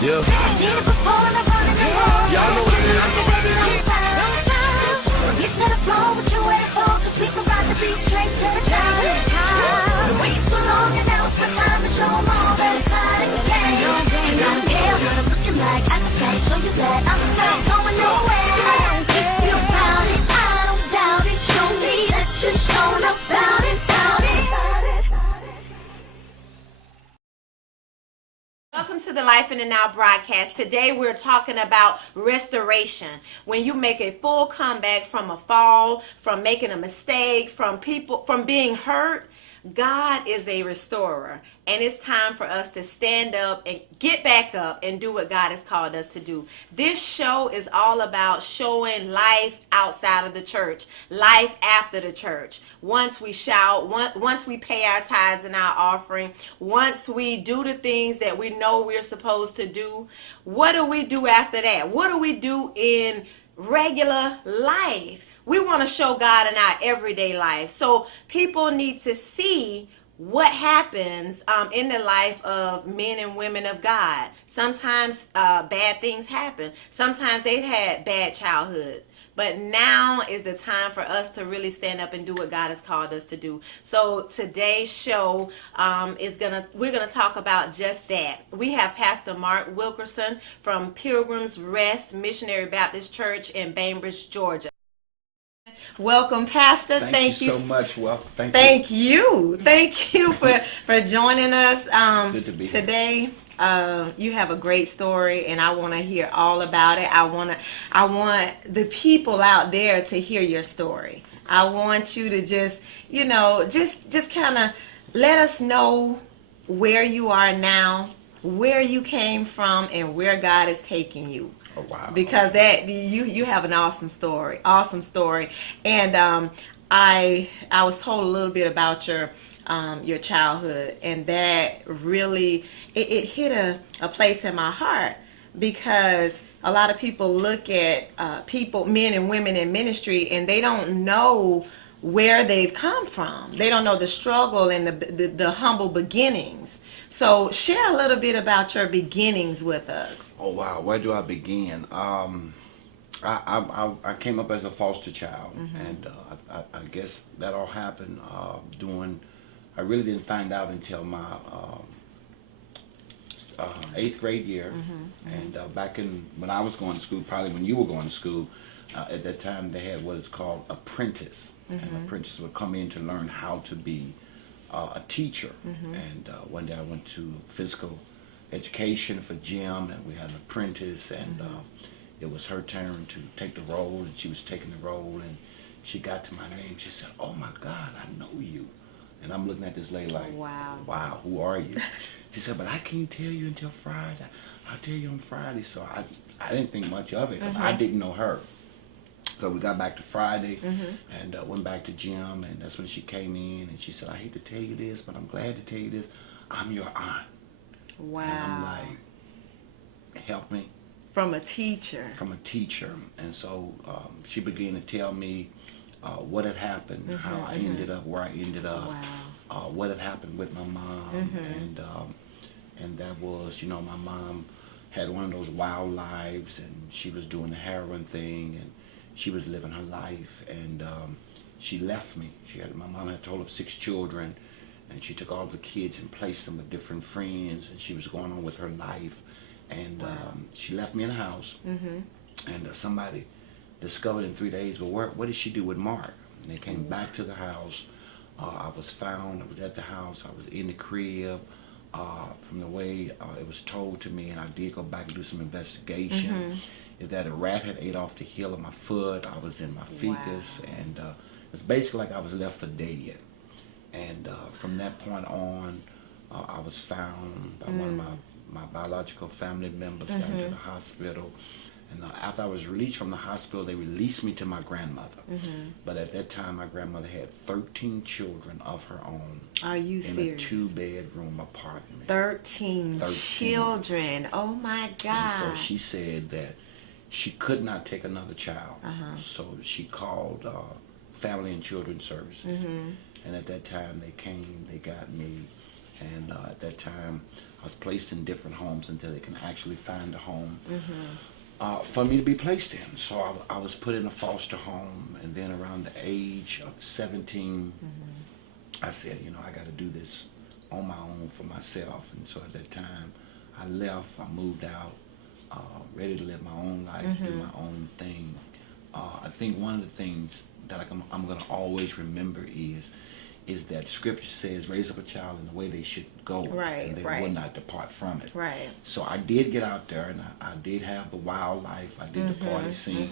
Yeah. Y'all know what it is. Get to the floor, what you waiting for? Cause we can ride the beat straight to the top. Been waiting so long and now it's my time to show them all that it's not in the game. I don't care what I'm looking like, I just gotta show you that I'm not going nowhere. If you're about it, I don't doubt it. Show me that you're showing up about it, about it. Welcome to the Life in the Now broadcast. Today we're talking about restoration. When you make a full comeback from a fall, from making a mistake, from being hurt, God is a restorer. And it's time for us to stand up and get back up and do what God has called us to do. This show is all about showing life outside of the church, life after the church. Once we shout, once we pay our tithes and our offering, once we do the things that we know we're supposed to do, what do we do after that? What do we do in regular life? We want to show God in our everyday life. So people need to see what happens in the life of men and women of God. Sometimes bad things happen. Sometimes they've had bad childhoods. But now is the time for us to really stand up and do what God has called us to do. So today's show we're gonna talk about just that. We have Pastor Mark Wilkerson from Pilgrim's Rest Missionary Baptist Church in Bainbridge, Georgia. Welcome, Pastor. Thank you so much. Well, thank you. Thank you for joining us Good to be today. You have a great story, and I want to hear all about it. I want the people out there to hear your story. I want you to just kind of let us know where you are now, where you came from, and where God is taking you. Oh, wow. Because that you have an awesome story, and I was told a little bit about your childhood, and that really it hit a place in my heart, because a lot of people look at men and women in ministry, and they don't know where they've come from. They don't know the struggle and the humble beginnings. So share a little bit about your beginnings with us. Oh, wow. Where do I begin? I came up as a foster child, and I guess that all happened I really didn't find out until my 8th grade year. And back when I was going to school, probably when you were going to school, at that time they had what is called apprentice. And apprentices would come in to learn how to be a teacher. And one day I went to physical education for gym, and we had an apprentice, and it was her turn to take the role, and she was taking the role, and she got to my name. She said, "Oh my God, I know you." And I'm looking at this lady like, wow, who are you? She said, "But I can't tell you until Friday. I'll tell you on Friday." So I didn't think much of it, but I didn't know her. So we got back to Friday, and went back to gym, and that's when she came in, and she said, "I hate to tell you this, but I'm glad to tell you this. I'm your aunt." Wow. And I'm like, "Help me." From a teacher. From a teacher. And so she began to tell me what had happened, how I ended up where I ended up, what had happened with my mom, and that was, my mom had one of those wild lives, and she was doing the heroin thing, and she was living her life, and she left me. My mom had a total of 6 children, and she took all the kids and placed them with different friends, and she was going on with her life, and she left me in the house, and somebody discovered in 3 days, well, what did she do with Mark? And they came back to the house. I was found. I was at the house. I was in the crib. From the way it was told to me, and I did go back and do some investigation, is that a rat had ate off the heel of my foot. I was in my fecus, and it was basically like I was left for dead. And from that point on, I was found by one of my biological family members, got into the hospital. And after I was released from the hospital, they released me to my grandmother. But at that time, my grandmother had 13 children of her own. Are you serious? In a 2-bedroom apartment. 13 children. Oh my God. And so she said that she could not take another child. So she called Family and Children's Services. And at that time, they came, they got me. And at that time, I was placed in different homes until they can actually find a home for me to be placed in. So I was put in a foster home, and then around the age of 17, I said, you know, I got to do this on my own for myself. And so at that time, I left, I moved out, ready to live my own life, do my own thing. I think one of the things that I'm going to always remember is that Scripture says, raise up a child in the way they should go, and they will not depart from it. Right. So I did get out there, and I did have the wild life. I did the party scene.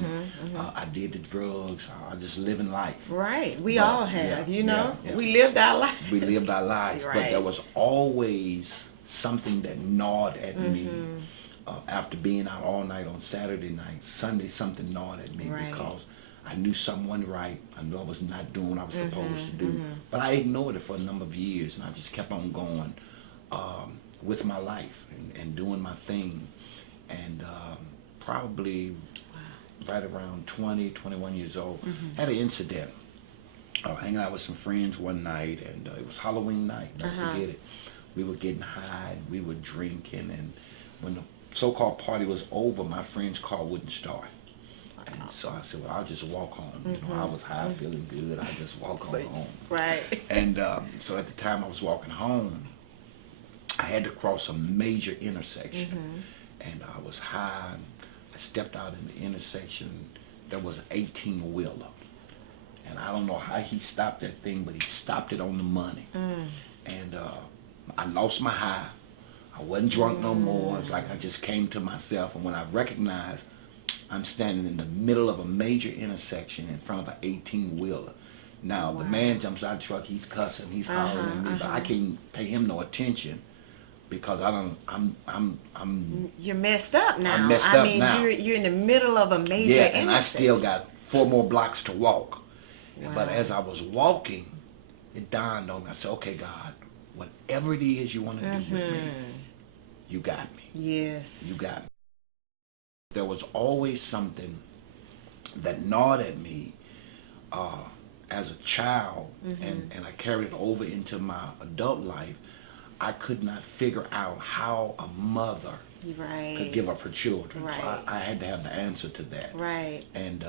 I did the drugs. I just living life. Right. We all have, you know. We lived our life. We lived our lives. Right. But there was always something that gnawed at me. After being out all night on Saturday night, Sunday, something gnawed at me because I knew something wasn't right. I knew I was not doing what I was supposed to do. But I ignored it for a number of years, and I just kept on going with my life and doing my thing. And probably right around 20, 21 years old, had an incident. I was hanging out with some friends one night, and it was Halloween night. Don't forget it. We were getting high, and we were drinking, and when the so-called party was over, my friend's car wouldn't start. And so I said, well, I'll just walk home. You know, I was high, feeling good. I just walk on home. Right. And so at the time I was walking home, I had to cross a major intersection. And I was high. I stepped out in the intersection. There was an 18-wheeler. And I don't know how he stopped that thing, but he stopped it on the money. And I lost my high. I wasn't drunk no more. It's like I just came to myself. And when I recognized I'm standing in the middle of a major intersection in front of an 18-wheeler. Now, the man jumps out of the truck, he's cussing, he's hollering at me, but I can't pay him no attention because I'm You're messed up now. I'm messed up now. You're in the middle of a major intersection. And I still got 4 more blocks to walk. But as I was walking, it dawned on me. I said, okay, God, whatever it is you want to do with me, you got me. Yes. You got me. There was always something that gnawed at me as a child, and I carried it over into my adult life. I could not figure out how a mother could give up her children. So I had to have the answer to that. Right. And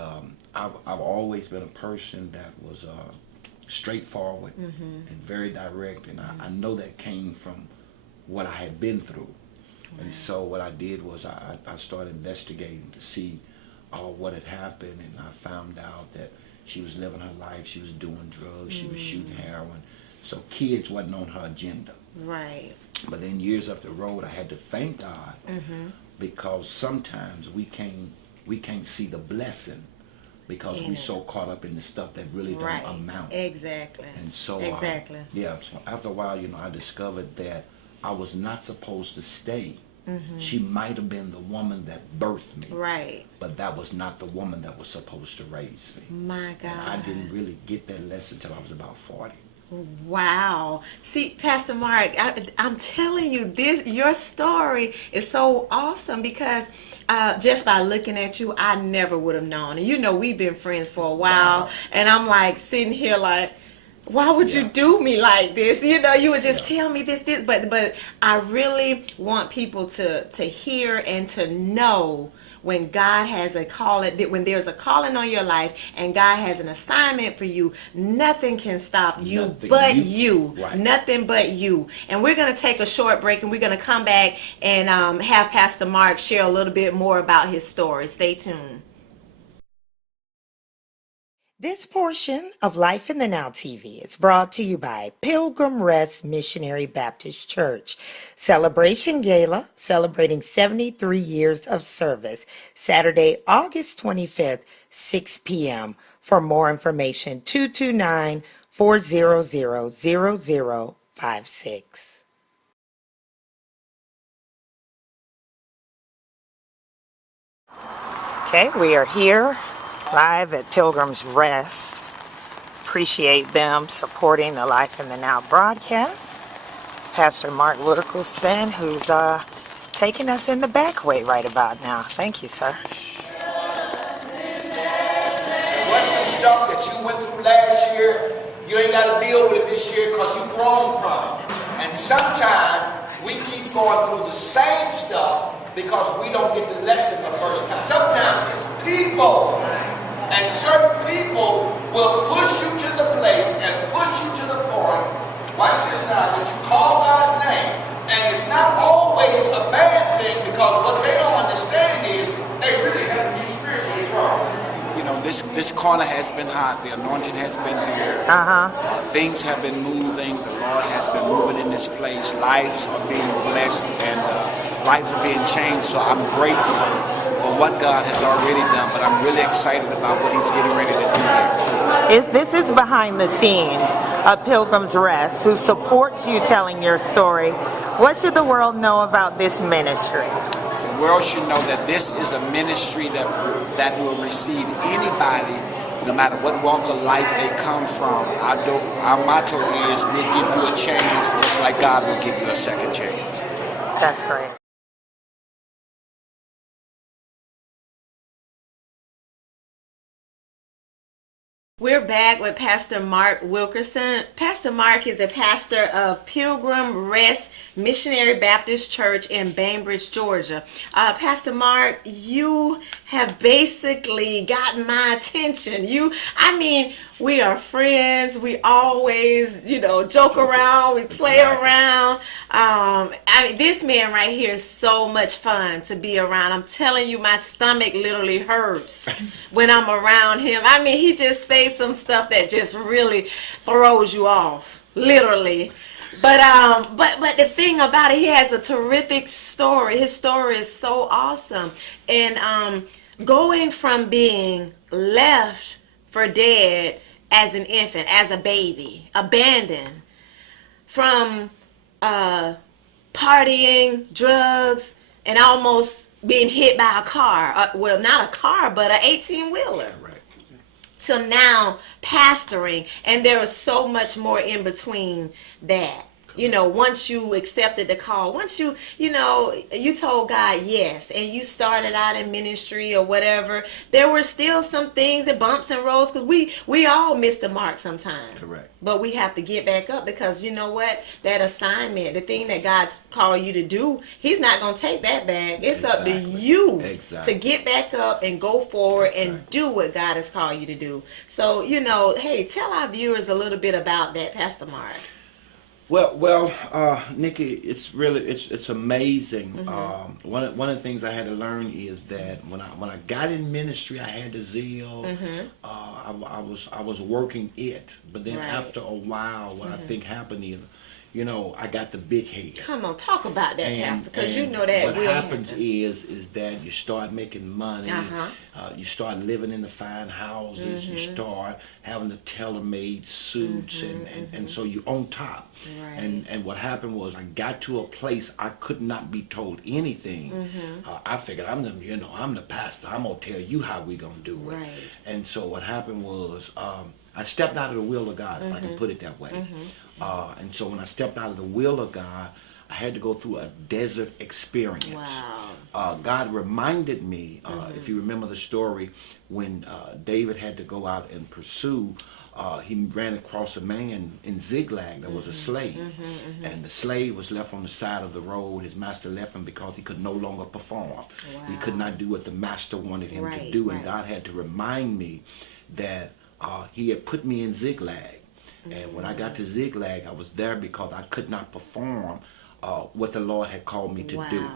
I've always been a person that was straightforward and very direct, and I know that came from what I had been through. And so what I did was I started investigating to see what had happened, and I found out that she was living her life, she was doing drugs, she was shooting heroin. So kids wasn't on her agenda. Right. But then years up the road, I had to thank God because sometimes we can't see the blessing because we so caught up in the stuff that really don't amount. Exactly. And so so after a while, you know, I discovered that I was not supposed to stay. She might have been the woman that birthed me. Right. But that was not the woman that was supposed to raise me. My God. And I didn't really get that lesson until I was about 40. Wow. See, Pastor Mark, I'm telling you, your story is so awesome because just by looking at you, I never would have known. And you know, we've been friends for a while, and I'm like sitting here like, why would you do me like this? You know, you would just tell me this, but I really want people to hear and to know when God has a calling, when there's a calling on your life and God has an assignment for you, nothing can stop you but you. Right. Nothing but you. And we're going to take a short break, and we're going to come back and have Pastor Mark share a little bit more about his story. Stay tuned. This portion of Life in the Now TV is brought to you by Pilgrim Rest Missionary Baptist Church. Celebration Gala, celebrating 73 years of service, Saturday, August 25th, 6 p.m. For more information, 229-400-0056. Okay, we are here live at Pilgrim's Rest. Appreciate them supporting the Life in the Now broadcast. Pastor Mark Wilkerson, who's taking us in the back way right about now. Thank you, sir. What's some stuff that you went through last year, you ain't got to deal with it this year because you've grown from it. And And sometimes we keep going through the same stuff because we don't get the lesson the first time. Sometimes it's people. And certain people will push you to the place and push you to the point, watch this now, that you call God's name. And it's not always a bad thing, because what they don't understand is they really have to be spiritually grown. You know, this corner has been hot. The anointing has been here. Things have been moving. The Lord has been moving in this place. Lives are being blessed, and lives are being changed. So I'm grateful for what God has already done, but I'm really excited about what He's getting ready to do here. This is behind the scenes of Pilgrim's Rest, who supports you telling your story. What should the world know about this ministry? The world should know that this is a ministry that will receive anybody, no matter what walk of life they come from. Our motto is, we'll give you a chance just like God will give you a second chance. That's great. We're back with Pastor Mark Wilkerson. Pastor Mark is the pastor of Pilgrim Rest Missionary Baptist Church in Bainbridge, Georgia. Pastor Mark, you have basically gotten my attention. We are friends. We always, joke around. We play around. This man right here is so much fun to be around. I'm telling you, my stomach literally hurts when I'm around him. He just says some stuff that just really throws you off, literally. But the thing about it, he has a terrific story. His story is so awesome. And going from being left for dead as an infant, as a baby, abandoned, from partying, drugs, and almost being hit by a car. Well, not a car, but an 18-wheeler. Till now pastoring, and there is so much more in between that. Once you accepted the call, once you told God yes, and you started out in ministry or whatever, there were still some things that bumps and rolls, because we all miss the mark sometimes. Correct. But we have to get back up, because you know what? That assignment, the thing that God called you to do, He's not going to take that back. It's up to you to get back up and go forward and do what God has called you to do. So, hey, tell our viewers a little bit about that, Pastor Mark. Well, Nikki, it's amazing. One of the things I had to learn is that when I got in ministry, I had the zeal. I was working it, but then after a while, what I think happened is, I got the big head. Come on, talk about that, Pastor, because you know that what happens is that you start making money, you start living in the fine houses, you start having the tailor-made suits, and so you're on top. And what happened was, I got to a place I could not be told anything. I figured, I'm the pastor. I'm gonna tell you how we gonna do it. And so what happened was, I stepped out of the will of God, if I can put it that way. And so when I stepped out of the will of God, I had to go through a desert experience. God reminded me, if you remember the story, when David had to go out and pursue, he ran across a man in Ziklag that was a slave. And the slave was left on the side of the road. His master left him because he could no longer perform. He could not do what the master wanted him to do. And God had to remind me that He had put me in Ziklag. And when I got to Ziklag, I was there because I could not perform what the Lord had called me to do.